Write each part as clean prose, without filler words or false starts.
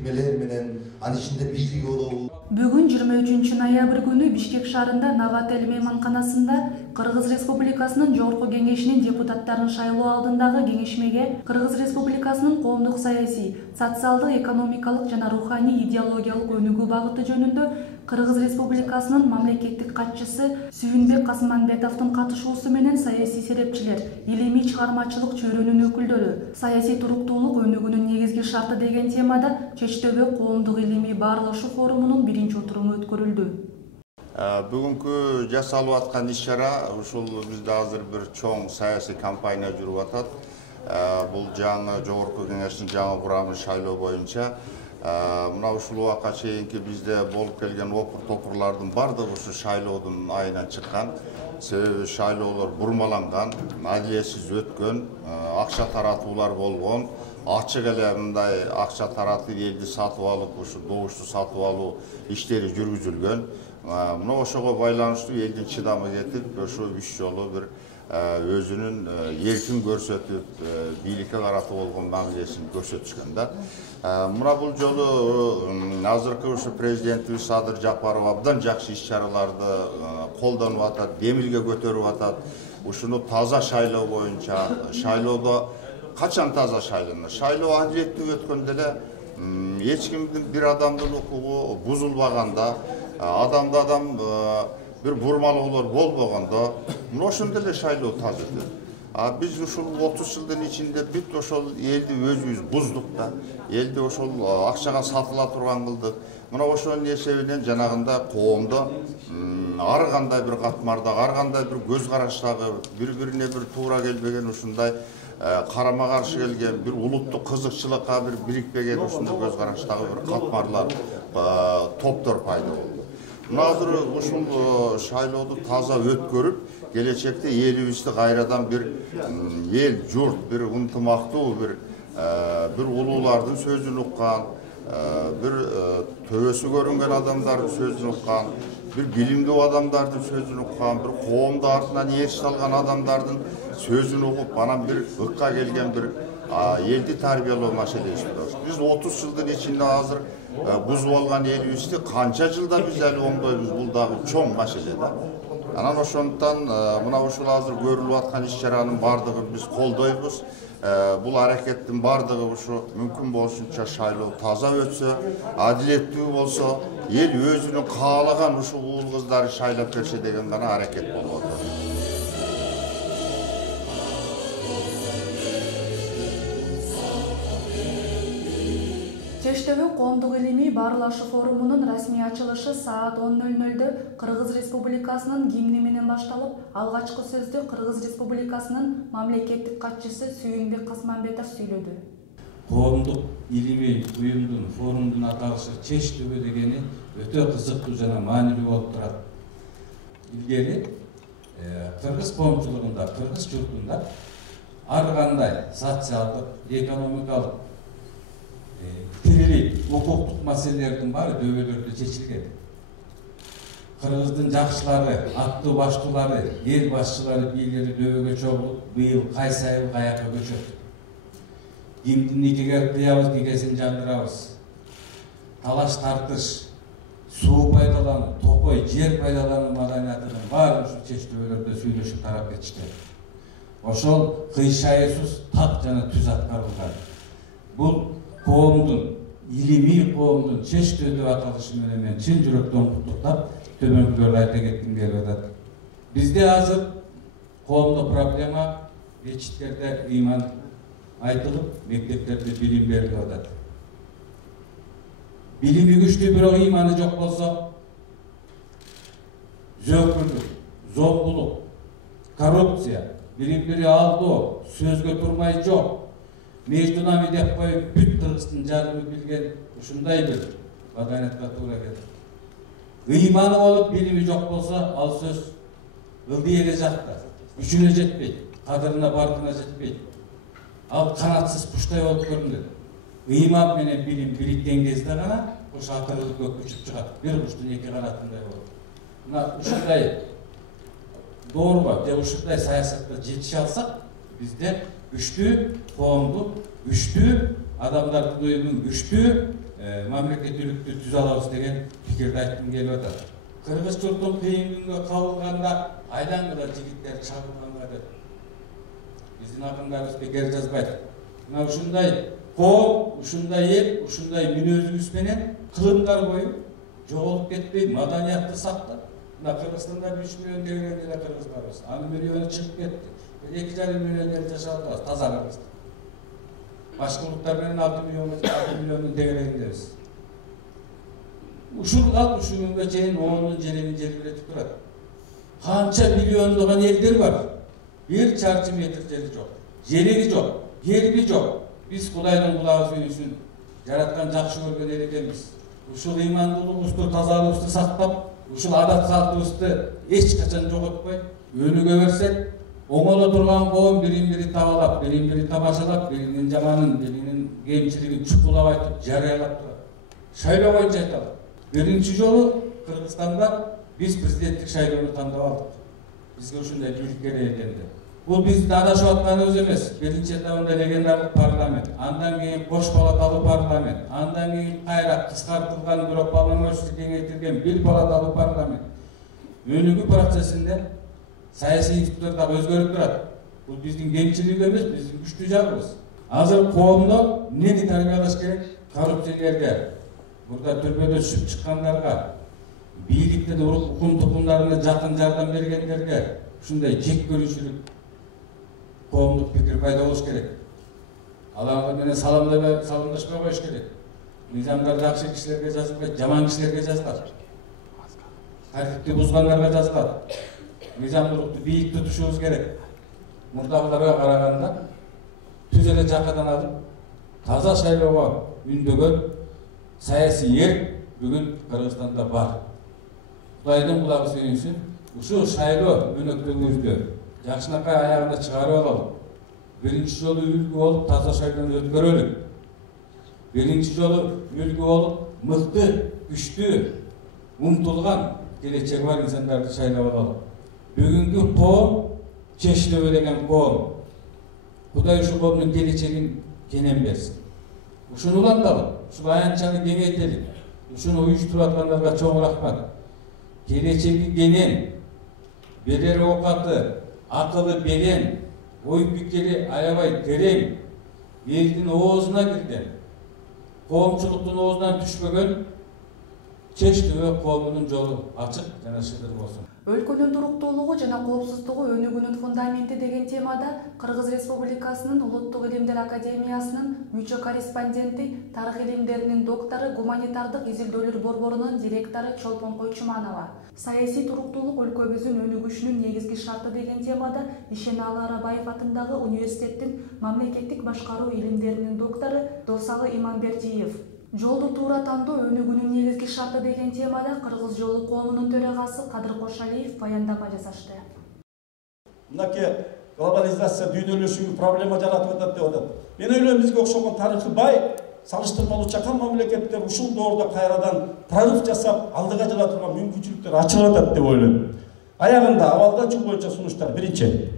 тиркелмелер менен анын ичинде бийлик болобу. Бүгүн 23 ноябрь күнү Бишкек шаарында Новотель мейманканасында Кыргыз Республикасынын Жогорку Кеңешинин депутаттарын шайлоо алдындагы кеңешмеге Кыргыз Республикасынын коомдук саясий, социалдык, экономикалык жана руханий идеологиялык өнүгүү багыты жөнүндө Кыргыз Республикасынын мамлекеттик катчысы Сүйүнбек Касманбетовдун катышуусу менен саясий серепчилер, илимий чыгармачылык чөйрөнүн өкүлдөрү, саясий туруктуулук өнүгүүнүн негизги шарты деген темада Чечтөбө коомдук илимий баарлашуу форумунун биринчи отуруму өткөрүлдү. Бүгүнкү жасалып аткан иш-чара ушул бизде азыр бир чоң саясий кампания жүрүп атат. Бул жаңы Жогорку Кеңештин жаңы курамын шайлоо боюнча мына ушул убакка чейинки бизде болуп келген опур-топурлардын бардыгы ушу шайлоодун айынан чыккан. Себеби шайлоолор бурмаланган, адилетсиз өткөн, акча таратуулар болгон, ачык эле мындай акча таратып элди сатып алып, ушу добушту сатып алуу иштери жүргүзүлгөн. Мына ошого байланыштуу элдин чыдамы кетип, ошо 3 жолу бир өзүнүн эркин көрсөтүп, бийликке карата болгон мамилесин көрсөтүшкөн да. Мына бул жолу азыркы ушу президентибиз Садыр Жапаров абдан жакшы иш-чараларды колдонуп атат, демилге көтөрүп атат. Ушуну таза шайлоо боюнча, шайлоодо качан таза шайланат? Шайлоо адилеттүү өткөндө эле эч кимдин бир адамдын укугу бузулбаганда, адам bir burmalıqlar bolmaganda, mına ошондо эле шайлоо таза өтөт. Биз ушул 30 жылдын ичинде бүт ошол элди өзүбүз буздук да. Элди ошол акчага сатыла турган кылдык. Мына ошонун эсебинен жанагында коомдо ар кандай бир катмарда, ар кандай бир көз караштагы, бири-бирине бир туура келбеген ушундай карама каршы келген, бир улуттук кызыкчылыкка бир бирикпеген ушундай көз караштагы бир катмарлар, топтор пайда болду. Азыр ушул шайлооду таза өткөрүп, келечекте элибизди кайрадан бир эл, журт, бир ынтымактуу, бир улуулардын сөзүн уккан, бир төбөсү көрүнгөн адамдардын сөзүн уккан, бир билимдүү адамдардын сөзүн уккан, бир коомду артынан ээрчите алган адамдардын сөзүн угуп, анан бир ыкка келген бир элди тарбиялоо маселеси тур. Биз 30 жылдын ичинде азыр бузуп алган элибизди канча жылда биз эле оңдойбуз, бул дагы чоң маселе да. Анан ошондуктан мына ушул азыр көрүлүп аткан иш-чаранын бардыгын биз колдойбуз. Бул аракеттин бардыгы ушу мүмкүн болушунча шайлоо таза өтсө, адилеттүү болсо, эл өзүнүн каалаган ушул уул кыздары шайлап берсе деген гана аракет болуп атат. Чечтөбө коомдук илимий баарлашуу форумунун расмий ачылышы саат 10:00-дө Кыргыз Республикасынын гимни менен башталып, алгачкы сөздү Кыргыз Республикасынын мамлекеттик катчысы Сүйүнбек Касманбетов сүйлөдү. Коомдук илимий уюмдун форумдун аталышы Чечтөбө дегени өтө кызыктуу жана маанилүү болуп турат. Илгери кыргыз коомчулугунда, кыргыз журтунда ар кандай социалдык, экономикалык тириlik, укуктук маселелердин баары дөбөлөрдө чечилген. Кыргыздын жакшылары, аттуу баштуулары, эл башчылары, бийлери дөбөгө чогулуп, быйыл кайсы айыл каяка көчөт. Кимдин никеге кыябыз, никесин жандырабыз. Талаш тартыш, суу пайдалануу, топой, жер пайдалануу маданиятынын баарын ушу чечтөбөлөрдө сүйлөшүп тарап кетишти. Ошол кыйшайсыз так жана түз аткарылган. Бул коомдун, илимий коомдун Чечтөө деп аталышы менен мен чын жүрөктөн куттуктап, төмөнкүлөрдү айта кетким келип атат. Бизде азыр коомдук проблема мечиттерде ыйман айтылып, мектептерде билим берилип атат. Билими күчтүү, бирок ыйманы жок болсо, зөөкүрлүк, зомбулук, коррупция, бири-бири алдоо, сөзгө турмай жок, междунами деп коюп, бүт кыргыздын жарымы билген ушундай бир маданиятка туура келет. Ыйманы болуп, билими жок болсо, ал сөз ылдый эле жакта, күчүнө жетпейт, кадырына, баркына жетпейт. Ал канатсыз куштай болуп көрүнөт. Ыйман менен билим бириккен кезде гана ушу атырылып көккө учуп чыгат. Бир куштун эки канатындай болот. Мына ушундай дооруга же ушундай саясатка жетише алсак, бизде күчтүү коомдук, күчтүү адамдардын дойымын күчтүү мамлекеттүүлүктү түзө алабыз деген пикирди айткым келип атат. Кыргызчылыктын кыйын күнгө кабылганда айдаңгыда жигиттер чабылганга деп биздин акындарыбыз бекер жазбайт. Мына ушундай коом, ушундай эл, ушундай мүнөзүбүз менен кылымдар бою жоголуп кетпей маданиятты сактап, мына Кыргызстанда 3 миллион деген эле кыргыз барбыз. Анын миллиону чыгып кетти. 2,5 миллион ел жашап атабыз, таза Кыргызда. Башка улуттар менен 6 миллиондун тегерегиндебиз. Ушул калп ушул күнгө чейин оонун жерин желбиретип турат. Канча миллиондогон элдер бар. 1 чарчы метр жери жок. Жериги жок, герби жок. Биз Кудайдын кулагыбыз үчүн жараткан жакшы көргөн эл экенбиз. Ушул ыймандуулугубузду, тазалыгыбызды сактап, ушул адат салтыбызды эч качан жоготпой, өнүгө берсек, оңоло турган коом бирин-бири табалап, бирин-бири тамашалап, биринин жаманын, биринин кемчилигин чукулап айтып, жарыялап турат. Шайлоо боюнча айталы. Биринчи жолу Кыргызстанда биз президенттик шайлоону тандап алдык. Бизге ушундай бийлик керек экенди. Бул биздин адашып атканыбыз эмес. Биринчи этабында легендарлык парламент, андан кийин кош палаталуу парламент, андан кийин кайра кыскартылган бирок полномочия кеңейтилген 1 палаталуу парламент. Өнүгүү процессинде саясий институттар да өзгөрүп турат. Бул биздин кемчилигибиз эмес, биздин күчтүү жагыбыз. Азыр коомдо эмнени тарбиялаш керек? Коррупциялерге, burada türbede düşüp çıkanlarga, birlikte de hukum toplumlarına yakın yardım bergenlerge, şunday jek görüşülük, koğumluk fikir payda oluş gerek. Allah'a mene salamlaşma koyuş gerek. Nizamlar jakşı kişilerge yazılır, jaman kişilerge yazılır. Tertipti buzganlarga yazılır. Nizamlılıkты biyik tutuşumuz gerek. Murdağılarga karaganda, tüzele jakadan alıp, taza şaylooga ündөгөн siyasi yer bugün Kırgızstan'da var. Kudayдын kulağısı sönünsün. Uşu şayloo önöktüğümüzdü. Jakşınakay ayağında çıkarıp alalım. Birinci yolu ülgü olup taza şaylooну ötkörölük. Birinci yolu ülgü olup mıhtı, güçlü, umtulgan gelecek var insanları şaylap alalım. Bugünkü koğum çeşitli degen koğum. Kuday uşu koğumun geleceğin kenem bersin. Uşunu ulandalım. Uşul ayançanı kengeytelim. Uşunu uyuşturup atkanlarga çoğun rahmat. Geleceği genen, beleri okatı, akıllı belen, oy fikri ayabay tereң, elin oğuzuna girdi. Koğumçuluktun oğuzundan düşmөгөн, Чечтүү коомунун жолу ачык жана шыдыр болсун. Өлкөнүн туруктуулугу жана коопсуздугу өнүгүүнүн фундаменти деген темада Кыргыз Республикасынын Улуттук илимдер академиясынын мүчө корреспонденти, тарых илимдеринин доктору, гуманитардык изилдөөлөр борборунун директору Чолпон Койчуманова саясий туруктуулук өлкөбүздүн өнүгүшүнүн негизги шарты деген темада Ишеналы Арабаев атындагы университеттин мамлекеттик башкаруу илимдеринин доктору Досалы Иманбердиев жолду туура тандоо өнүгүүнүн негизги шарты деген темада Кыргыз жолу коомунун төрагасы Кадыр Кошалиев баяндама жасашты. Мынакей глобализация дүйнөлөшүү проблема жаратып атат деп атат. Мен ойлойм бизге окшогон тарыхы бай, салыштырмалуу чакан мамлекеттер ушул доордо кайрадан прорыв жасап, алдыга жыла турган мүмкүнчүлүктөр ачылып атат деп ойлойм. Аягында абалда чуу боюнча сунуштар. Биринчи,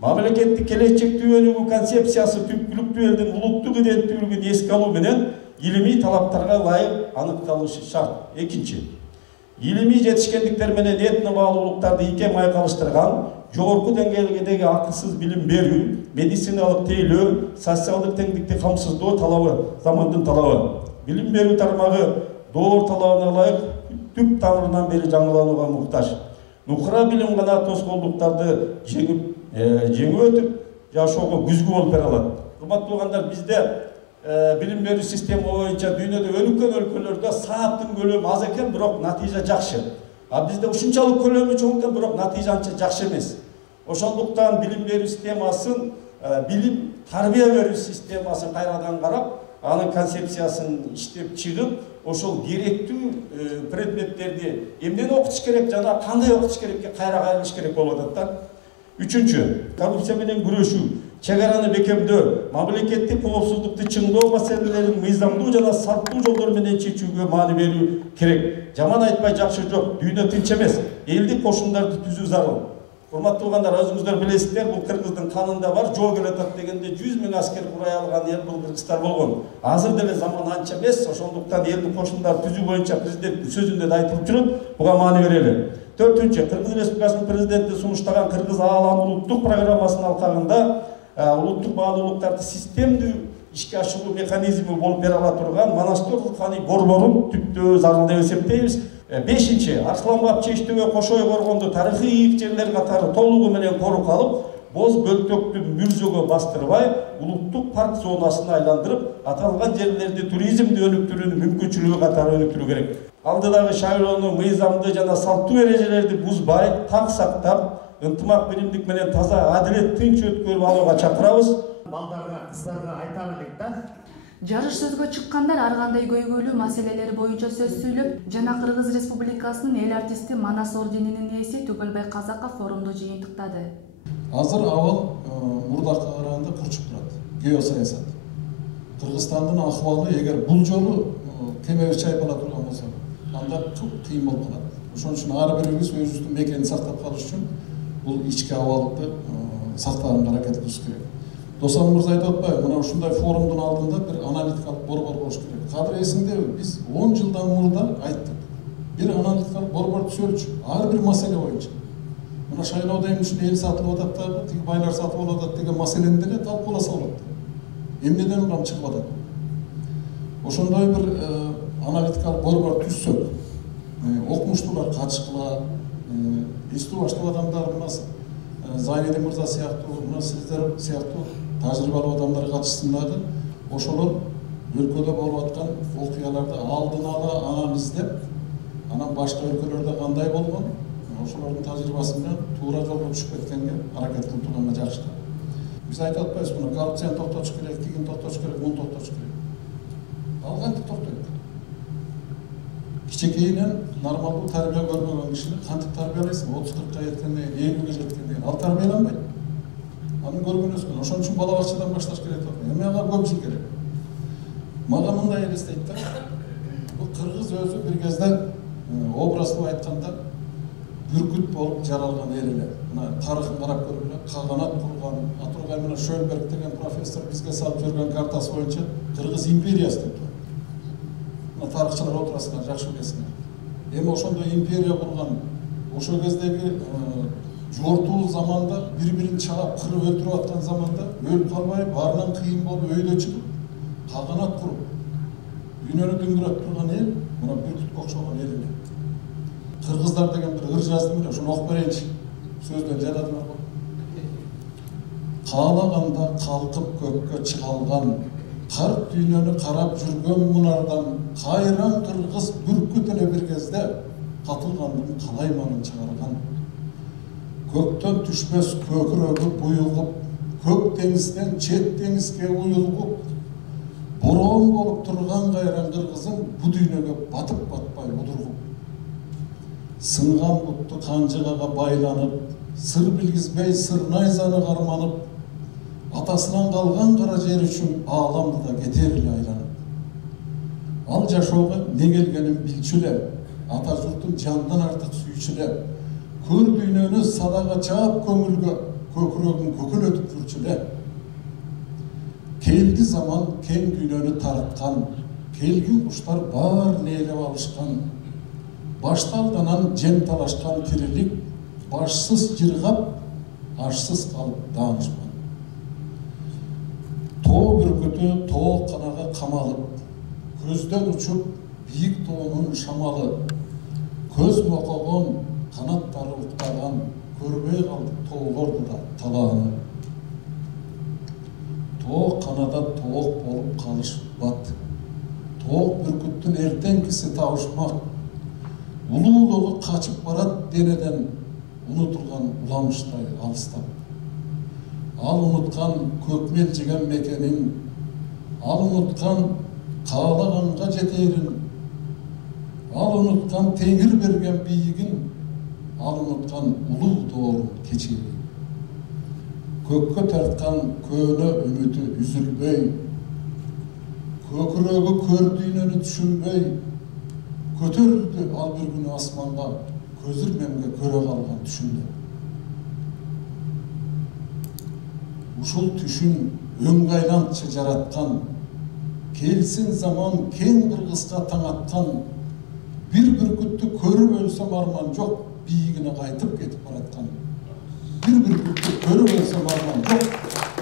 мамлекеттик келечектүү өнүгүү концепциясы түпкүлүктүү элдин улуттук иденттүүлүгүн эске алуу менен илимий талаптарга ылайык аныкталышы шарт. Экинчи, илимий жетишкендиктер менен этно баалуулуктарды икем айкалыштырган жогорку деңгээлдеги акысыз билим берүү, медициналык тейлөө, социалдык теңдикти камсыздоо талабы замандын талабы. Билим берүү тармагы доор талабына ылайык түп тамырынан бери жаңыланууга муктаж. Нукура билим гана тоскоолдуктарды жеңип өтүп, жашоого күзгү болуп бере алат. Урматтуу туугандар, бизде билим берүү система боюнча дүйнөдө өнүккөн өлкөлөрдө сааттын көлөмү аз экен, бирок натыйжа жакшы. А бизде ушунчалык көлөмү чоң экен, бирок натыйжа анча жакшы эмес. Ошондуктан билим берүү системасын, билим тарбия берүү системасын кайрадан карап, анын концепциясын иштеп чыгып, ошол керектүү предметтерди эмнени окутуш керек жана кандай окутуш керекке кайра кайрылыш керек болуп атат да. Үчүнчү, коррупция менен күрөшүү, чек араны бекемдөө, мамлекеттик коопсуздукту чыңдоо маселелерин мыйзамдуу жана салттуу жолдор менен чечүүгө маани берүү керек. Жаман айтпай жакшы жок, дүйнө тынч эмес, элдик кошундарды түзүү зарыл. Урматтуу туугандар, өзүңүздөр билесиздер, бул кыргыздын канында бар, жоо келатат дегенде 100 000 аскер курай алган эл бул кыргызстар болгон. Азыр деле заман анча эмес, ошондуктан элдин кошундарды түзүү боюнча президенттин сөзүндө да айтылып жүрөт, буга маани берели. 4-нчү, Кыргыз Республикасынын президенти сунуштаган Кыргыз Аалам улуттук программасынын алкагында улуттук баалуулуктарды системдүү ишке ашыруу механизми болуп бере ала турган Монастор руханий борборун түптөө зарыл деп эсептейбиз. 5-нчи, Арсланбаб Чештөбө Кошой Коргонду тарыхый ийик жерлер катары толугу менен коруп алып, боз бөлтөктү мүрзөгө бастырбай, улуттук парк зонасына айландырып, аталган жерлерди туризмди өнүктүрүүнүн мүмкүнчүлүгү катары өнүктүрүү керек. Алдыдагы шайлоону мыйзамды жана салттуу эрежелерди бузбай, так сактап, ынтымак биримдик менен таза, адилет, тынч өткөрүп алууга чакырабыз. Балдарга, кыздарга айта элек да. Жарыш сөзгө чыккандар ар кандай көйгөйлүү маселелер боюнча сөз сүйлөп, жана Кыргыз Республикасынын эл артисти Манас орденинин ээси Түгөлбай Казаков форумду жыйынтыктады. Азыр абал мурдакка караганда курчуп турат. Геосаясат. Кыргызстандын акыбалы эгер бул жолу кемебир чайпала турган болсо, анда кыйын болуп калат. Ошон үчүн ар бирибиз өзүбүздүн мекенин сактап калыш үчүн бул ички абалды сактаганга аракет кылыш керек. Досам мырза айтып атпайбы, мына ушундай форумдун алдында бир аналитикалык борбор болуш керек. Кадыр эсиңдеби, биз 10 жылдан мурда айттык. Бир аналитикалык борбор түзөлчү, ар бир маселе боюнча. Мына шайлоодо эми ушул эл сатылып атат да, тиги байлар сатып атат деген маселени деле талкууласа болот. Эмнеден урам чыгып атат? Ошондой бир аналитикалык борбор түзсөк, окумуштуулар катышкыла, эстүү баштуу адамдар мына Зайнеди мырза сыяктуу, мына сиздер сыяктуу тажрыйбалуу адамдар катышсын дагы, ошолор өлкөдө болуп аткан окуяларды алдын ала анализдеп, анан башка өлкөлөрдө кандай болгон, ошолордун тажрыйбасы менен туура жолго түшүп кеткенге аракет кылып турганга жакшы. Биз айтып атпайбызбы, мына коррупцияны токтотуш керек, тигин токтотуш керек, муну токтотуш керек. Ал кантип токтойт? Кичекейинен нормалдуу тарбия көрбөгөн кишини кантип тарбиялайсың? 30-40 жеткенден кийин, 50-ге жеткенден кийин ал тарбияланбайт. Анын көргөн өскөн. Ошон үчүн бала бакчадан башташ керек деп. Эми ага көп жыл керек. Мага мындай элестейт да. Бул кыргыз өзү бир кезде образдуу айтканда бүркүт болуп жаралган эл эле. Мына тарыхын карап көргүлө, каганат курган, Атургай менен Шөлберг деген профессор бизге салып жүргөн картасы боюнча Кыргыз империясы деп турат. Тарыхчылар отурасыңар, жакшы билесиңер. Эми ошондой империя курган, ошол кездеги жортуу заманда бири-бирин чаап, кырып өлтүрүп аткан заманда өлүп калбай, баарынан кыйын болуп өйдө чыгып, каганат куруп, дүйнөнү дүңгүрөтүп турган эл, мына бүркүткө окшогон эл эле. Кыргыздар деген бир ыр жаздым эле, ошону окуп берейинчи. Сөздөн жададыңар го. Каалаганда калкып көккө чыгалган, карт дүйнөнү карап жүргөн мунардан кайран кыргыз бүркүт эле бир кезде катылгандын калайманын чыгарган. Көктөн түшпөс көкүрөгү буйугуп, көк деңизден чет деңизге уюлгуп, бороон болуп турган кайран кыргызым бу дүйнөгө батып батпай удургуп. Сынган бутту канжыгага байланып, сыр билгизбей сыр найзаны карманып, атасынан калган кара жер үчүн ааламды да кетер эле айланып. Ал жашоого не келгенин билчү эле, ата журтун жандан артык сүйчү эле, көр дүйнөнү садага чаап көңүлгө, көкүрөгүн көкөлөтүп жүрчү эле. Келди заман кең дүйнөнү тарткан, келгин куштар баарын ээлеп алышкан, башталданан жем талашкан тирилик, башсыз жыргап, ашсыз калып даанышман. Тоо бүркүтү тоо канага камалып, көздөн учуп бийик тоонун шамалы, көз мокогон, канаттары уктаган, көрбөй калдык тоолорду да талааны. Тоо канада тоок болуп калышпат, тоок бүркүттүн эртеңкиси табышмак, улуулугу качып барат денеден, унутулган уламыштай алыстап. Ал унуткан көкмел жеген мекенин, ал унуткан каалаганга жетерин, ал унуткан теңир берген бийигин, ал унуткан улуу доорун кечирин. Көккө тарткан көөнө үмүтү үзүлбөй, көкүрөгү көр дүйнөнү түшүнбөй, көтөрүлдү ал бир күнү асманга, көзүрмемге көрө калган түшүндө. ушул түшүн өңгө айлантчы жараткан, келсин заман кең Кыргызга таң аткан, bir бүркүттү көрүп өлсөм арман жок, бийигине кайтып кетип бараткан. Bir бүркүттү көрүп өлсөм арман жок,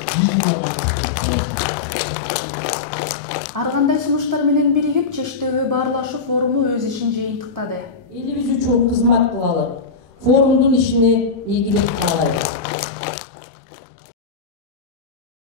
бийигине кайтып кетип бараткан. Ар кандай сунуштар менен биригип, Чечтөбү Баарлашуу форуму өз ишин жыйынтыктады. Элибиз үчүн кызмат кылалы. Форумдун ишине ийгилик каалайбыз.